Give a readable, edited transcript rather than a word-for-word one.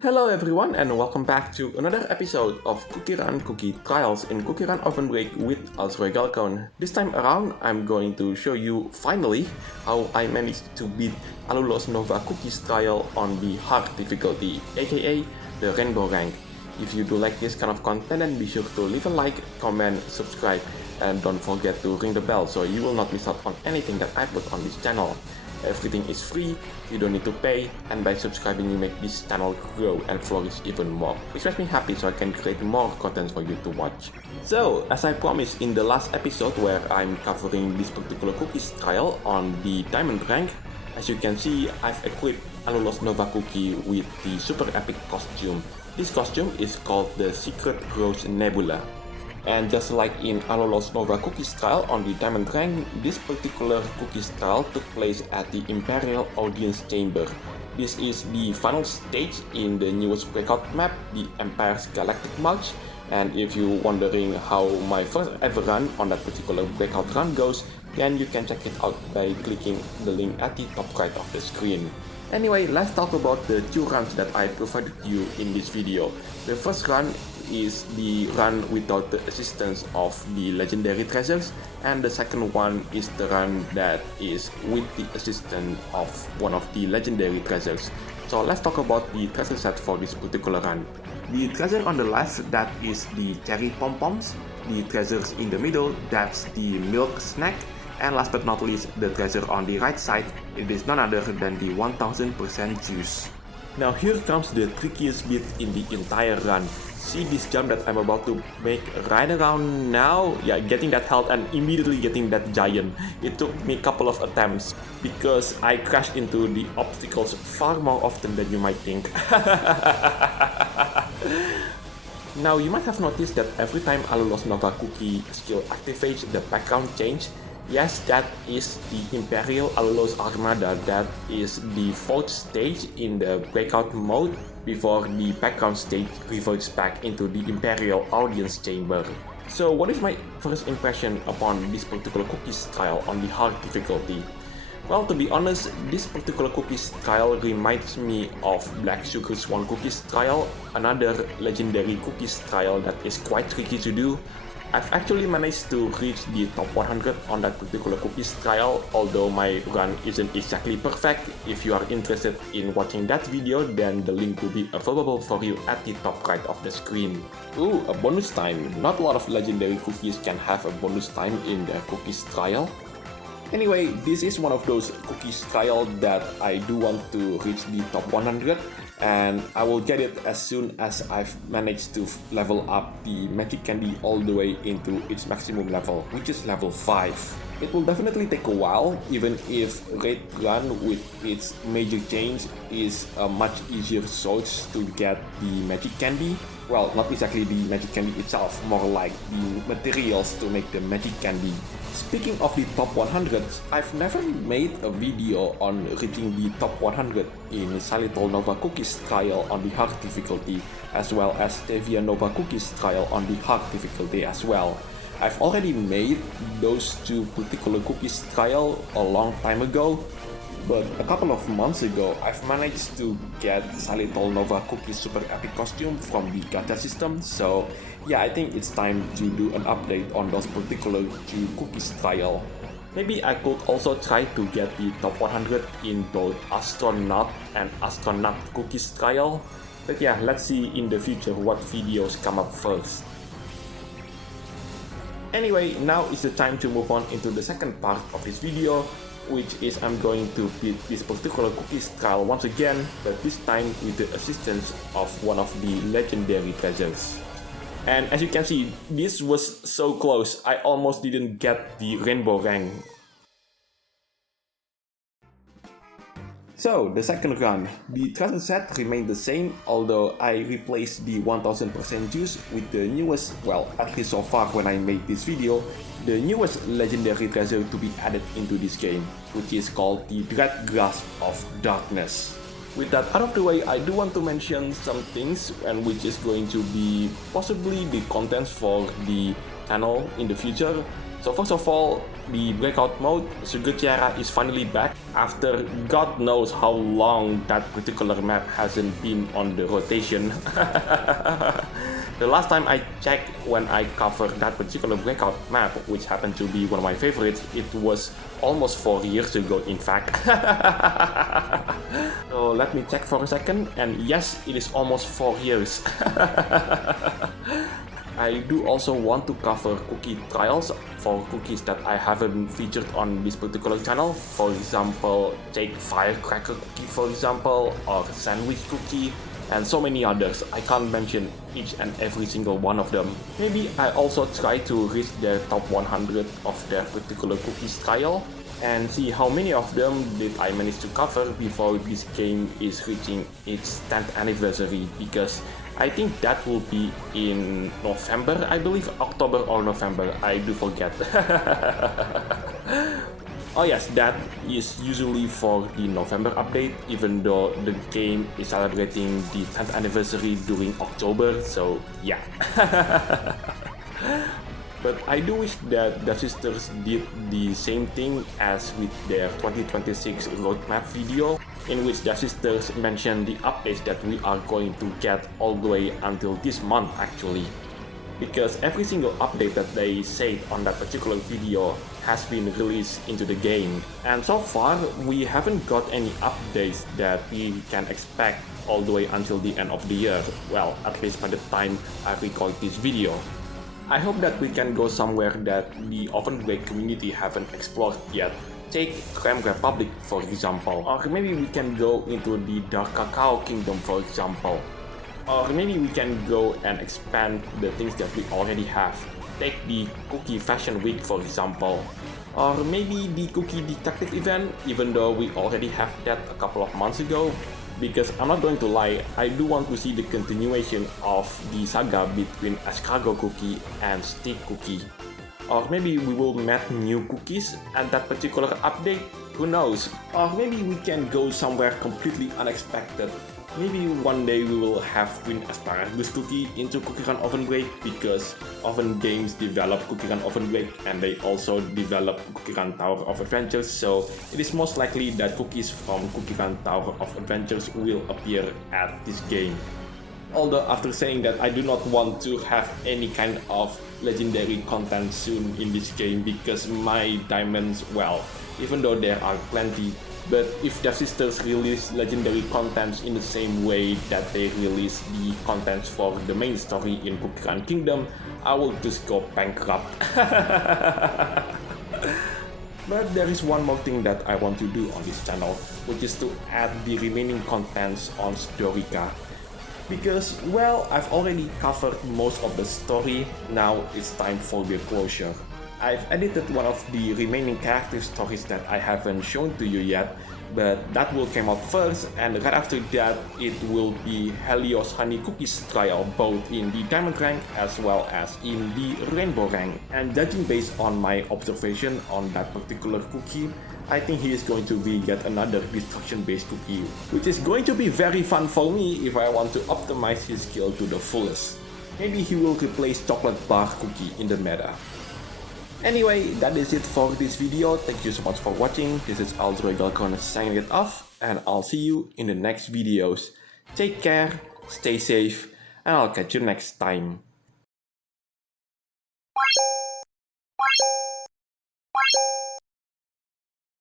Hello everyone and welcome back to another episode of CookieRun Cookie Trials in CookieRunOvenBreak with Galcon. This time around, I'm going to show you finally how I managed to beat Allulosenovacookie on the hard difficulty, aka the Rainbowrank. If you do like this kind of content, then be sure to leave a like, comment, subscribe, and don't forget to ring the bell so you will not miss out on anything that I put on this channel. Everything is free, you don't need to pay, and by subscribing you make this channel grow and flourish even more, which makes me happy so I can create more content for you to watch. So, as I promised in the last episode where I'm covering this particular cookies trial on the diamond rank, as you can see, I've equipped Allulosenovacookie with the super epic costume. This costume is called the Secret Rose Nebula. And just like in Allulosenovacookie trial on the diamond rank, this particular cookies trial took place at the Imperial Audience Chamber. This is the final stage in the newest breakout map, the Empire's Galactic March. And if you're wondering how my first ever run on that particular breakout run goes, then you can check it out by clicking the link at the top right of the screen. Anyway, let's talk about the two runs that I provided you in this video. The first run is the run without the assistance of the legendary treasures, and the second one is the run that is with the assistance of one of the legendary treasures. So let's talk about the treasure set for this particular run. The treasure on the left, that is the cherry pom-poms. The treasures in the middle, that's the milk snack. And last but not least, the treasure on the right side, it is none other than the 1000% juice. Now here comes the trickiest bit in the entire run. See this jump that I'm about to make right around now? Yeah, getting that health and immediately getting that giant. It took me a couple of attempts because I crashed into the obstacles far more often than you might think. Now you might have noticed that every time Allulosenovacookie skill activates, the background change. Yes, that is the Imperial Allulose Armada. That is the fourth stage in the breakout mode before the background stage reverts back into the Imperial Audience Chamber. So what is my first impression upon this particular cookies trial on the hard difficulty? Well, to be honest, this particular cookies trial reminds me of Black Sugar Swan cookies trial, another legendary cookies trial that is quite tricky to do. I've actually managed to reach the top 100 on that particular cookies trial, although my run isn't exactly perfect. If you are interested in watching that video, then the link will be available for you at the top right of the screen. Ooh, a bonus time. Not a lot of legendary cookies can have a bonus time in their cookies trial. Anyway, this is one of those cookies trial that I do want to reach the top 100, and I will get it as soon as I've managed to level up the magic candy all the way into its maximum level, which is level 5. It will definitely take a while, even if Raid Run with its major change is a much easier source to get the magic candy. Well, not exactly the magic candy itself, more like the materials to make the magic candy. Speaking of the top 100, I've never made a video on reaching the top 100 in Xylitolnovacookie trial on the hard difficulty, as well as Stevianovacookie trial on the hard difficulty as well. I've already made those two particular cookies trial a long time ago, but a couple of months ago, I've managed to get Xylitolnovacookie super epic costume from the gacha system, so yeah, I think it's time to do an update on those particular two cookies trial. Maybe I could also try to get the top 100 in both Astronaut and Astronaut cookies trial, but yeah, let's see in the future what videos come up first. Anyway, now is the time to move on into the second part of this video, which is I'm going to beat this particular cookies trial once again, but this time with the assistance of one of the legendary treasures. And as you can see, this was so close, I almost didn't get the Rainbowrank. So, the second run, the treasure set remained the same, although I replaced the 1000% juice with the newest, well, at least so far when I made this video, the newest legendary treasure to be added into this game, which is called the Dread Grasp of Darkness. With that out of the way, I do want to mention some things, and which is going to be possibly the contents for the channel in the future. So first of all, the breakout mode, Cookietrial is finally back after God knows how long that particular map hasn't been on the rotation. The last time I checked when I covered that particular breakout map, which happened to be one of my favorites, it was almost 4 years ago in fact. So let me check for a second, and yes, it is almost 4 years. I do also want to cover cookie trials for cookies that I haven't featured on this particular channel. For example, take firecracker cookie for example, or sandwich cookie, and so many others. I can't mention each and every single one of them. Maybe I also try to reach the top 100 of their particular cookies trial and see how many of them did I manage to cover before this game is reaching its 10th anniversary, because I think that will be in November, I believe, October or November, I do forget. Oh yes, that is usually for the November update, even though the game is celebrating the 10th anniversary during October, so yeah. But I do wish that Devsisters did the same thing as with their 2026 roadmap video, in which Devsisters mentioned the updates that we are going to get all the way until this month actually. Because every single update that they said on that particular video has been released into the game. And so far, we haven't got any updates that we can expect all the way until the end of the year. Well, at least by the time I record this video. I hope that we can go somewhere that the OvenBreak community haven't explored yet. Take Creme Republic for example, or maybe we can go into the Dark Cacao Kingdom for example. Or maybe we can go and expand the things that we already have. Take the Cookie Fashion Week for example. Or maybe the Cookie Detective event, even though we already have that a couple of months ago. Because I'm not going to lie, I do want to see the continuation of the saga between escargot cookie and stick cookie. Or maybe we will meet new cookies and that particular update, who knows? Or maybe we can go somewhere completely unexpected. Maybe one day we will have Green Asparagus Cookie into CookieRunOvenBreak, because Oven Games developed CookieRunOvenBreak and they also developed CookieRun Tower of Adventures, so it is most likely that cookies from CookieRun Tower of Adventures will appear at this game. Although after saying that, I do not want to have any kind of legendary content soon in this game, because my diamonds, well, even though there are plenty, but if Devsisters release legendary contents in the same way that they release the contents for the main story in CookieRun Kingdom, I will just go bankrupt. But there is one more thing that I want to do on this channel, which is to add the remaining contents on Storica. Because, well, I've already covered most of the story, now it's time for the closure. I've edited one of the remaining character stories that I haven't shown to you yet, but that will come out first, and right after that it will be Helios Honey Cookies trial, both in the Diamond rank as well as in the Rainbow rank. And judging based on my observation on that particular cookie, I think he is going to be yet another destruction based cookie, which is going to be very fun for me if I want to optimize his skill to the fullest. Maybe he will replace Chocolate Bar Cookie in the meta. Anyway, that is it for this video. Thank you so much for watching. This is Allulosenova signing it off, and I'll see you in the next videos. Take care, stay safe, and I'll catch you next time.